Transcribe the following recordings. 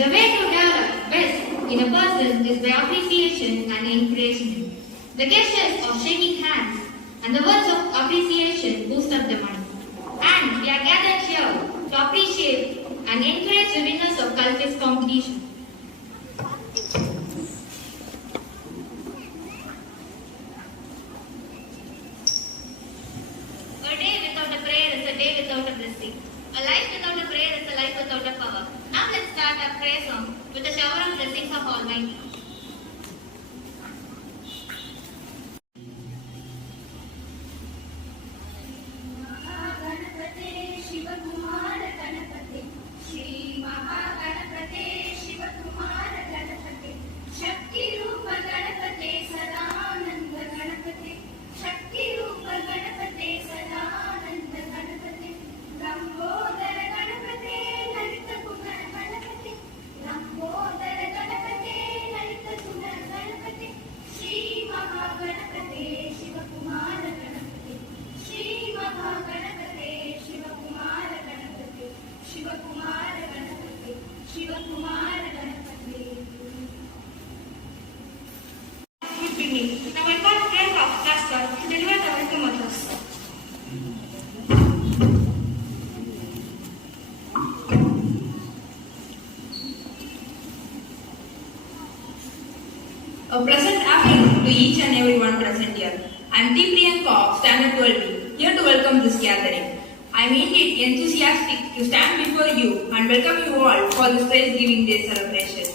The way to develop best in a person is by appreciation and encouragement. The gestures of shaking hands and the words of appreciation boost up the mind. And we are gathered here to appreciate and encourage the winners of Cultist competition. A day without a prayer is a day without a blessing. A life without a prayer is a life without a power. Now let's start our prayer song with a shower of blessings of Almighty. Now I call Priyanka Pastor to deliver the welcome address. A pleasant afternoon to each and everyone present here. I am T. Priyanka of Standard 12B, here to welcome this gathering. I am indeed enthusiastic to stand before you and welcome you all for this Praise Giving Day celebration.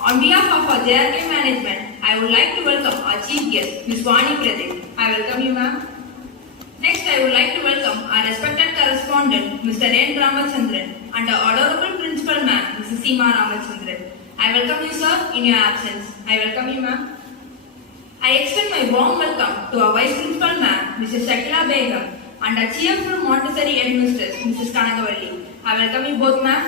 On behalf of our JRK management, I would like to welcome our chief guest, Ms. Vani Pradeep. I welcome you, ma'am. Next, I would like to welcome our respected correspondent, Mr. N. Ramachandran, and our adorable principal, ma'am, Mrs. Seema Ramachandran. I welcome you, sir, in your absence. I welcome you, ma'am. I extend my warm welcome to our vice principal, ma'am, Mrs. Shakila Begum, and our cheerful Montessori headmistress, Mrs. Kanagavalli. I welcome you both, ma'am.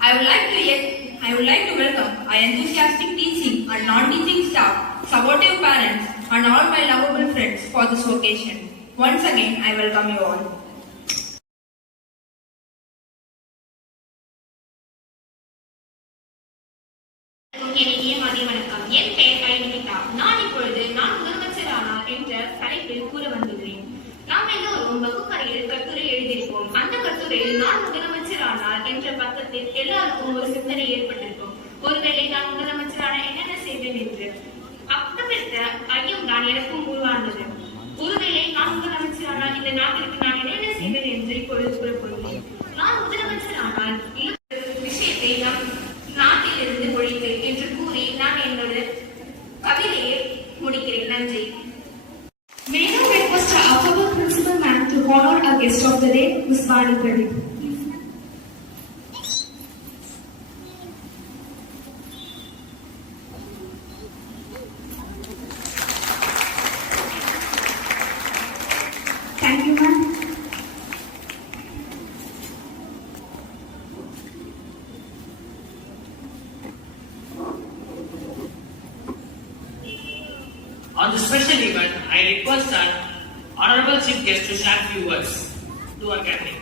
I would like to welcome our enthusiastic teaching and non-teaching staff, supportive parents, and all my lovable friends for this occasion. Once again, I welcome you all. என் பெயர் கலைநிகிதா. நான் இப்பொழுது நான் முதலமைச்சரானார் என்ற தலைப்பில் கூற வந்துள்ளேன். நாம் எல்லோரும் வகுப்பறையில் கட்டுரை எழுதியிருப்போம். அந்த கட்டுரையில் நான் முதலமைச்சரானார் என்ற பக்கத்தில் எல்லாருக்கும் ஒரு சிந்தனை ஏற்பட்டிருக்கும். ஒருவேளை நான் முதலமைச்சரான என்னென்ன செய்வேன் என்று அப்பட்ட ஐயம் தான் எனக்கும் உருவானது. ஒருவேளை நான் முதலமைச்சரானால் இந்த நாட்டிற்கு நான் என்னென்ன செய்வேன் என்று இப்பொழுது கூறப்படுகிறேன். நான் முதலமைச்சரானால் விஷயத்தை நம் நாட்டிலிருந்து ஒழித்தேன் என்று கூறி நான் என்னோட கவிதையை முடிக்கிறேன். நன்றி. May I now request our affable principal ma'am to honor our guest of the day, Ms. Vani Pradeep. Thank you, ma'am. On this special event, I request our honorable chief guest to share few words to our gathering.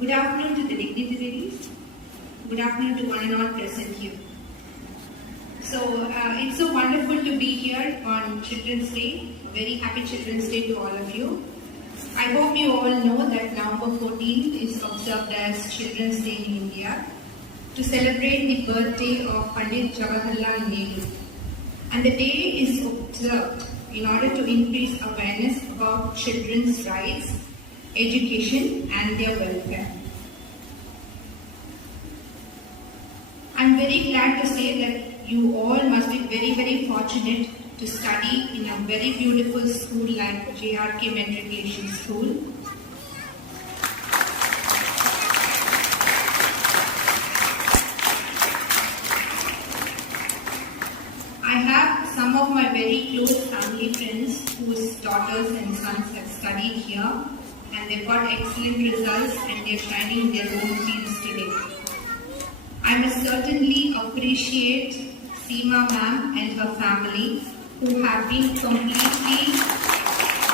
Good afternoon to the dignitaries. Good afternoon to one and all present here. So, it's so wonderful to be here on Children's Day. Very happy Children's Day to all of you. I hope you all know that November 14th is observed as Children's Day in India to celebrate the birthday of Pandit Jawaharlal Nehru. And the day is observed in order to increase awareness about children's rights, education and their welfare. I'm very glad to say that you all must be very, very fortunate to study in a very beautiful school like JRK Matriculation School. I have some of my very close family friends whose daughters and sons have studied here and they've got excellent results and they're shining in their own fields today. I must certainly appreciate Seema ma'am and her family, who have been completely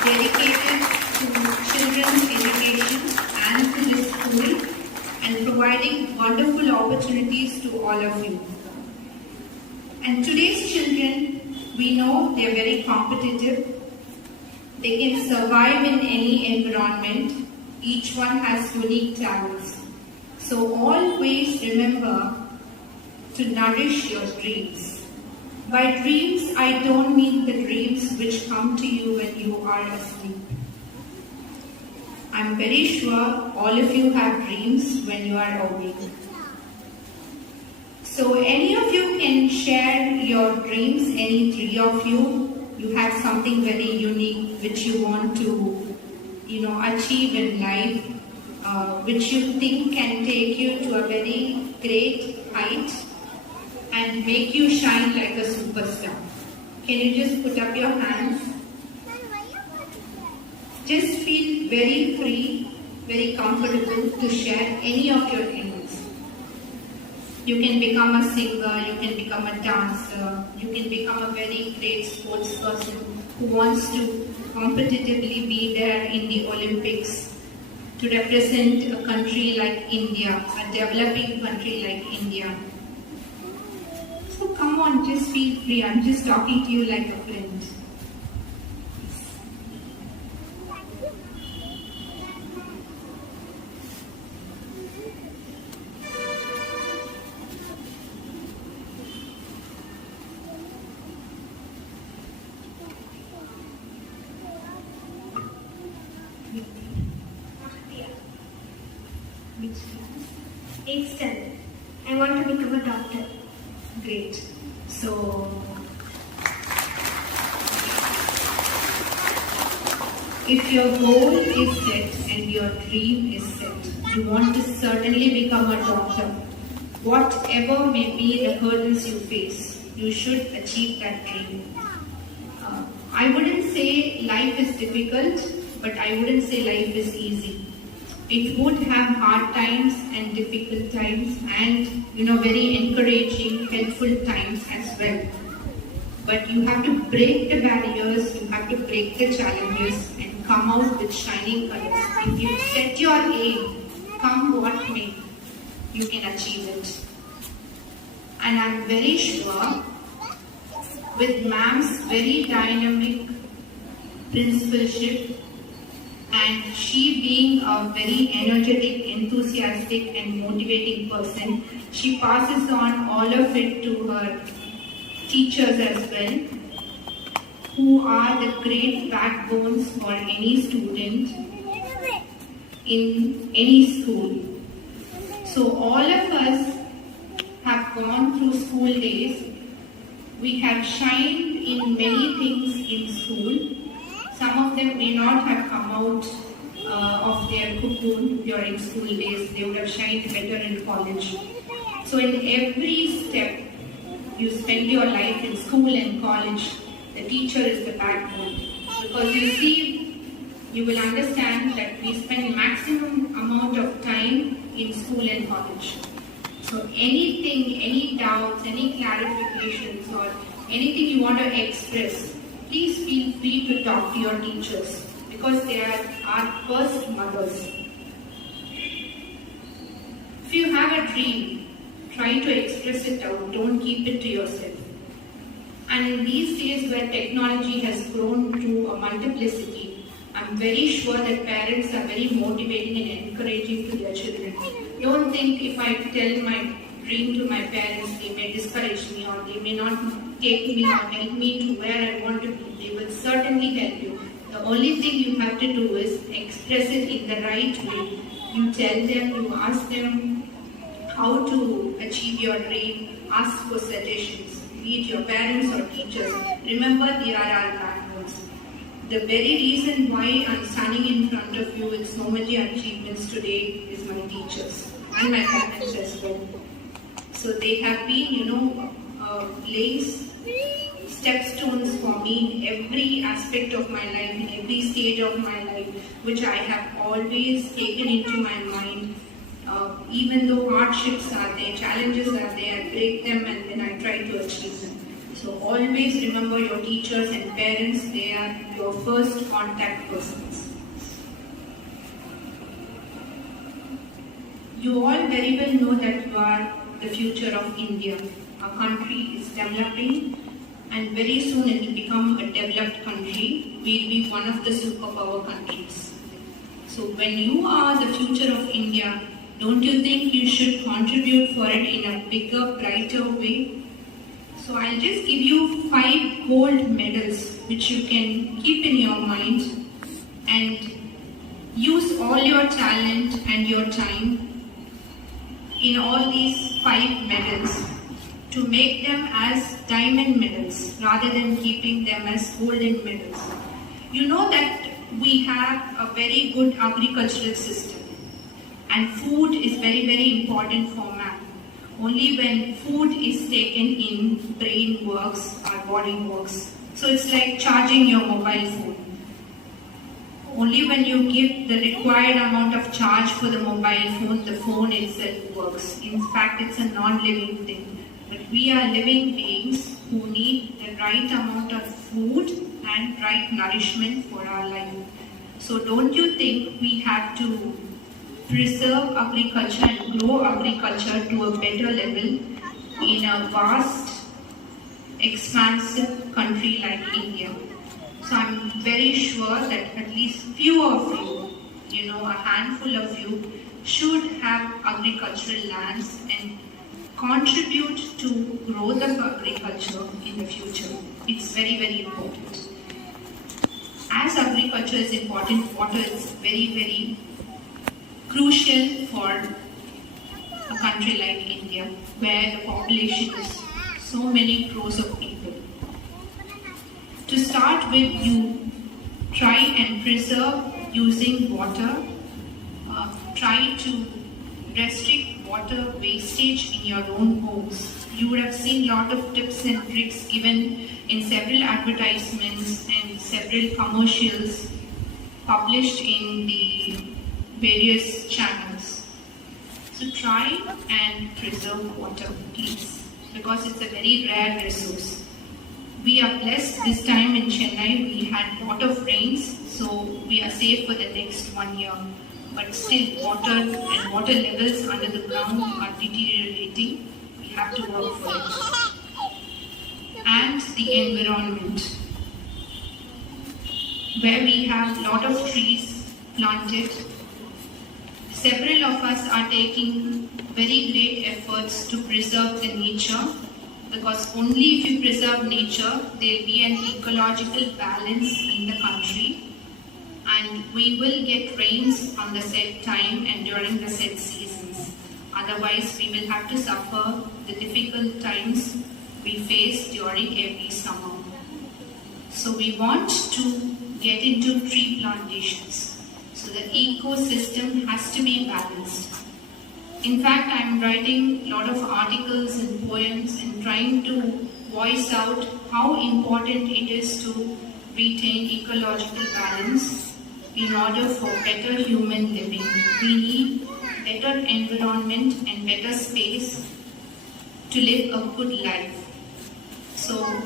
dedicated to children's education and to this school and providing wonderful opportunities to all of you. And today's children, we know they are very competitive. They can survive in any environment. Each one has unique talents. So always remember to nourish your dreams. By dreams, I don't mean the dreams which come to you when you are asleep. I'm very sure all of you have dreams when you are awake. So any of you can share your dreams, any three of you. You have something very unique which you want to, achieve in life, which you think can take you to a very great height and make you shine like a superstar. Can you just put up your hands? Just feel very free, very comfortable to share any of your aims. You can become a singer, you can become a dancer, you can become a very great sports person who wants to competitively be there in the Olympics to represent a country like India, a developing country like India. So come on, just feel free. I'm just talking to you like a friend. Which class? 8th standard. I want to become a doctor. Great. So, if your goal is set and your dream is set, you want to certainly become a doctor. Whatever may be the hurdles you face, you should achieve that dream. I wouldn't say life is difficult, but I wouldn't say life is easy. It would have hard times and difficult times and, very encouraging, helpful times as well. But you have to break the barriers, you have to break the challenges and come out with shining colors. If you set your aim, come what may, you can achieve it. And I'm very sure with ma'am's very dynamic principalship, and she being a very energetic, enthusiastic and motivating person, she passes on all of it to her teachers as well, who are the great backbones for any student in any school. So all of us have gone through school days. We have shined in many things in school. Some of them may not have come out of their cocoon during school days. They would have shined better in college. So in every step you spend your life in school and college, the teacher is the backbone. Because you see, you will understand that we spend maximum amount of time in school and college. So anything, any doubts, any clarifications or anything you want to express, please feel free to talk to your teachers because they are our first mothers. If you have a dream, try to express it out. Don't keep it to yourself. And in these days where technology has grown to a multiplicity, I'm very sure that parents are very motivating and encouraging to their children. Don't think if I tell my dream to my parents, they may discourage me or they may not take me or help me to where I want to be. They will certainly help you. The only thing you have to do is express it in the right way. You tell them, you ask them how to achieve your dream, ask for suggestions, be it your parents or teachers. Remember, they are our backbones. The very reason why I'm standing in front of you with so many achievements today is my teachers and my parents as well. So they have been, laying stepstones for me in every aspect of my life, in every stage of my life, which I have always taken into my mind Even though hardships are there, challenges are there, I break them and then I try to achieve them. So always remember your teachers and parents, they are your first contact persons. You all very well know that you are the future of India. Our country is developing and very soon it will become a developed country. We'll be one of the superpower countries. So when you are the future of India, don't you think you should contribute for it in a bigger, brighter way? So I'll just give you 5 gold medals which you can keep in your mind and use all your talent and your time in all these 5 medals to make them as diamond medals rather than keeping them as golden medals. You know that we have a very good agricultural system and food is very, very important for man. Only when food is taken in, brain works, our body works. So it's like charging your mobile phone. Only when you give the required amount of charge for the mobile phone, the phone itself works. In fact, it's a non-living thing. But we are living beings who need the right amount of food and right nourishment for our life. So don't you think we have to preserve agriculture and grow agriculture to a better level in a vast, expansive country like India? So I'm very sure that at least few of you, a handful of you, should have agricultural lands and contribute to growth of agriculture in the future. It's very, very important. As agriculture is important, water is very, very crucial for a country like India, where the population is so many crores of people. To start with, you try and preserve using water. Try to restrict water wastage in your own homes. You would have seen a lot of tips and tricks given in several advertisements and several commercials published in the various channels. So try and preserve water, please, because it's a very rare resource. We are blessed this time in Chennai. We had a lot of rains, so we are safe for the next 1 year. But still, water and water levels under the ground are deteriorating. We have to work for it. And the environment, where we have a lot of trees planted. Several of us are taking very great efforts to preserve the nature, because only if you preserve nature, there will be an ecological balance in the country, and we will get rains on the set time and during the set seasons. Otherwise, we will have to suffer the difficult times we face during every summer. So we want to get into tree plantations. So the ecosystem has to be balanced. In fact, I am writing a lot of articles and poems and trying to voice out how important it is to retain ecological balance in order for better human living. We need better environment and better space to live a good life. So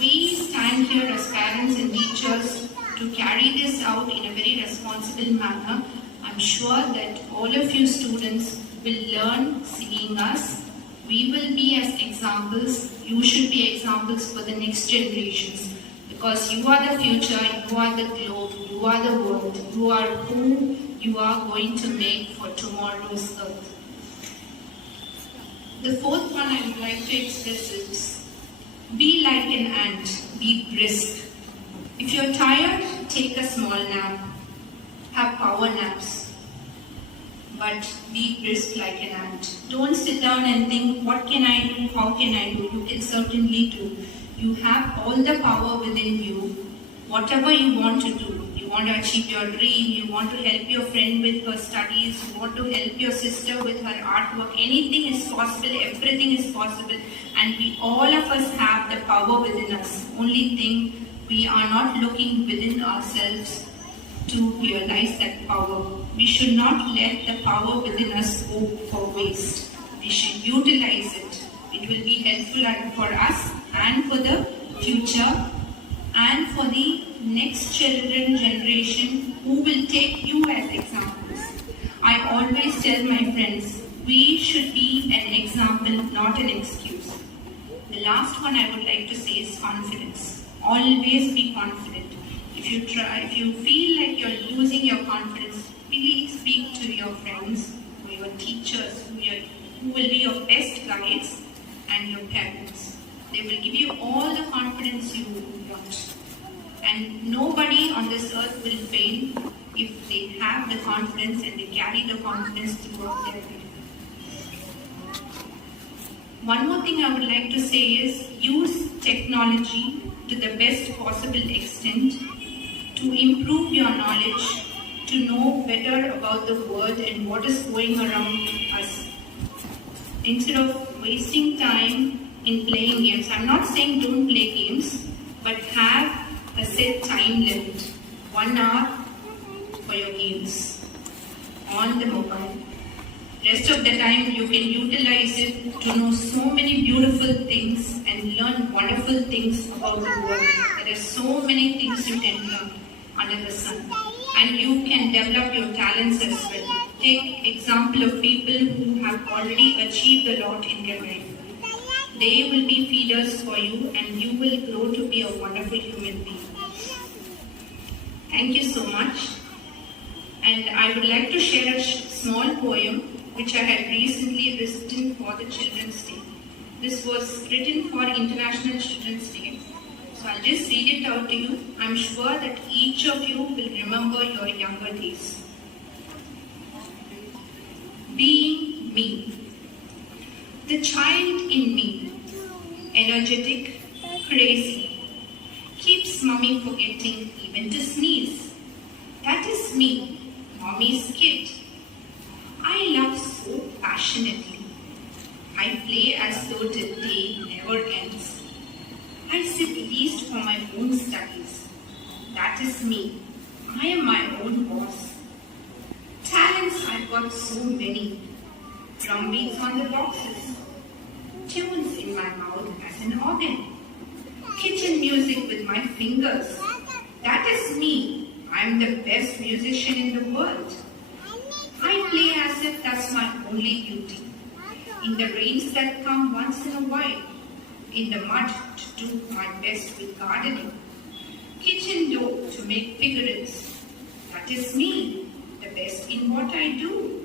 we stand here as parents and teachers to carry this out in a very responsible manner. I'm sure that all of you students will learn seeing us. We will be as examples. You should be examples for the next generations, because you are the future, you are the globe, you are the world, you are who you are going to make for tomorrow's earth. The fourth one I would like to express is, be like an ant, be brisk. If you're tired, take a small nap. Have power naps. But be brisk like an ant. Don't sit down and think, what can I do, how can I do? You can certainly do. You have all the power within you. Whatever you want to do, you want to achieve your dream, you want to help your friend with her studies, you want to help your sister with her artwork, anything is possible, everything is possible. And we all of us have the power within us. Only thing, we are not looking within ourselves to realize that power. We should not let the power within us go for waste. We should utilize it. It will be helpful for us and for the future and for the next generation who will take you as examples. I always tell my friends, we should be an example, not an excuse. The last one I would like to say is confidence. Always be confident. If you feel like you're losing your confidence, please speak to your friends or your teachers who will be your best guides and your parents. They will give you all the confidence you want. And nobody on this earth will fail if they have the confidence and they carry the confidence throughout their life. One more thing I would like to say is use technology to the best possible extent to improve your knowledge, to know better about the world and what is going around us. Instead of wasting time in playing games, I'm not saying don't play games, but have a set time limit, 1 hour for your games on the mobile. Rest of the time you can utilize it to know so many beautiful things and learn wonderful things about the world. There are so many things you can learn under the sun, and you can develop your talents as well. Take example of people who have already achieved a lot in their life. They will be feeders for you and you will grow to be a wonderful human being. Thank you so much. And I would like to share a small poem which I had recently written for the Children's Day. This was written for International Children's Day. So I'll just read it out to you. I'm sure that each of you will remember your younger days. Being me. The child in me, energetic, crazy, keeps mommy forgetting even to sneeze. That is me, mommy's kid. I love so passionately. I play as though the day never ends. I sit least for my own studies. That is me. I am my own boss. Talents I've got so many. Drum beats on the boxes. Tunes in my mouth as an organ. Kitchen music with my fingers. That is me. I'm the best musician in the world. I play as if that's my only duty. In the rains that come once in a while. In the mud to do my best with gardening. Kitchen dough to make figurines. That is me, the best in what I do.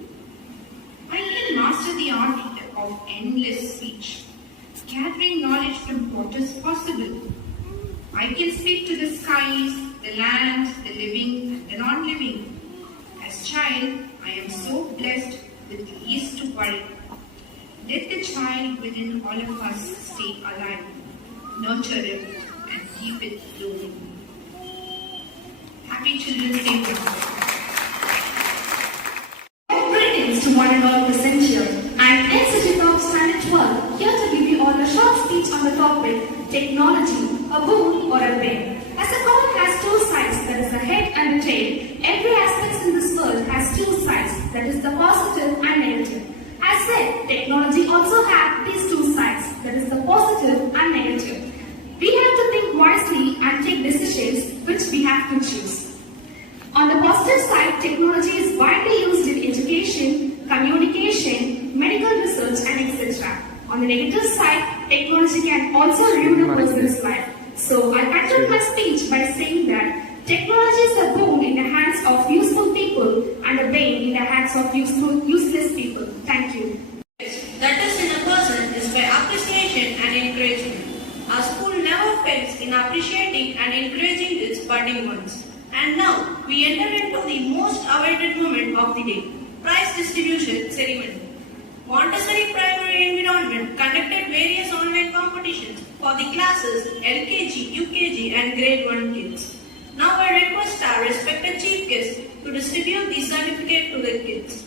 I can master the art of endless speech, gathering knowledge from what is possible. I can speak to the skies, the land, the living and the non-living. As child, I am so blessed with the ease to worry. Let the child within all of us stay alive, nurture it, and keep it blooming. Happy Children's Day. Greetings to one and all present here. I'm NCT Top Standard 12, here to give you all a short speech on the topic technology, a boon or a bane. As a coin has two sides, that is the head and the tail, every aspect in this world has two sides, that is the positive and negative. As said, technology also has these two sides, that is the positive and negative. We have to think wisely and take decisions which we have to choose. On the positive side, technology is widely used in education, communication, medical research and etc. On the negative side, technology can also ruin a person's life. So I conclude my speech by saying that technology is a boon in the hands of useful people and a bane in the hands of useless people. Thank you. That is in a person is by appreciation and encouragement. Our school never fails in appreciating and encouraging its budding ones. And now we enter into the most awaited moment of the day, prize distribution ceremony. Montessori Primary Environment conducted various online competitions for the classes LKG, UKG and Grade 1 kids. Now I request our respected chief guest to distribute the certificate to the kids.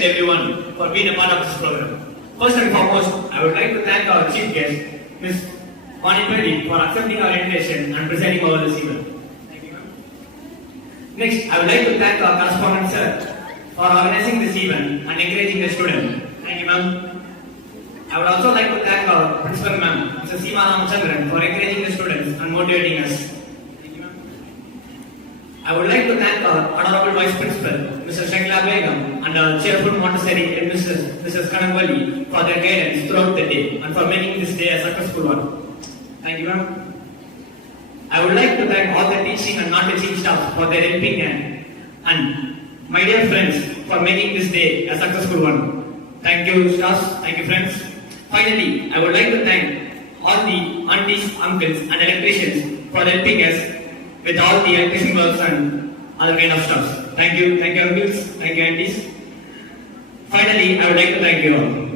and everyone for being a part of this program. First and foremost, I would like to thank our chief guest, Ms. Vani Reddy, for accepting our invitation and presiding over this event. Thank you, ma'am. Next, I would like to thank our correspondent sir for organizing this event and encouraging the student. Thank you, ma'am. I would also like to thank our principal ma'am, Mr. Seema Ramachandran, for encouraging the students and motivating us. Thank you, ma'am. I would like to thank our Honorable Vice Principal, Mr. Shakila Begum, and our cheerful Montessori and Mrs. Kanagwali for their guidance throughout the day and for making this day a successful one. Thank you, ma'am. I would like to thank all the teaching and non-teaching staff for their helping hand, and my dear friends for making this day a successful one. Thank you, staffs. Thank you, friends. Finally, I would like to thank all the aunties, uncles, and electricians for helping us with all the electrician works and other kind of stuff. Thank you, uncles, thank you, aunties. Finally, I would like to thank you all.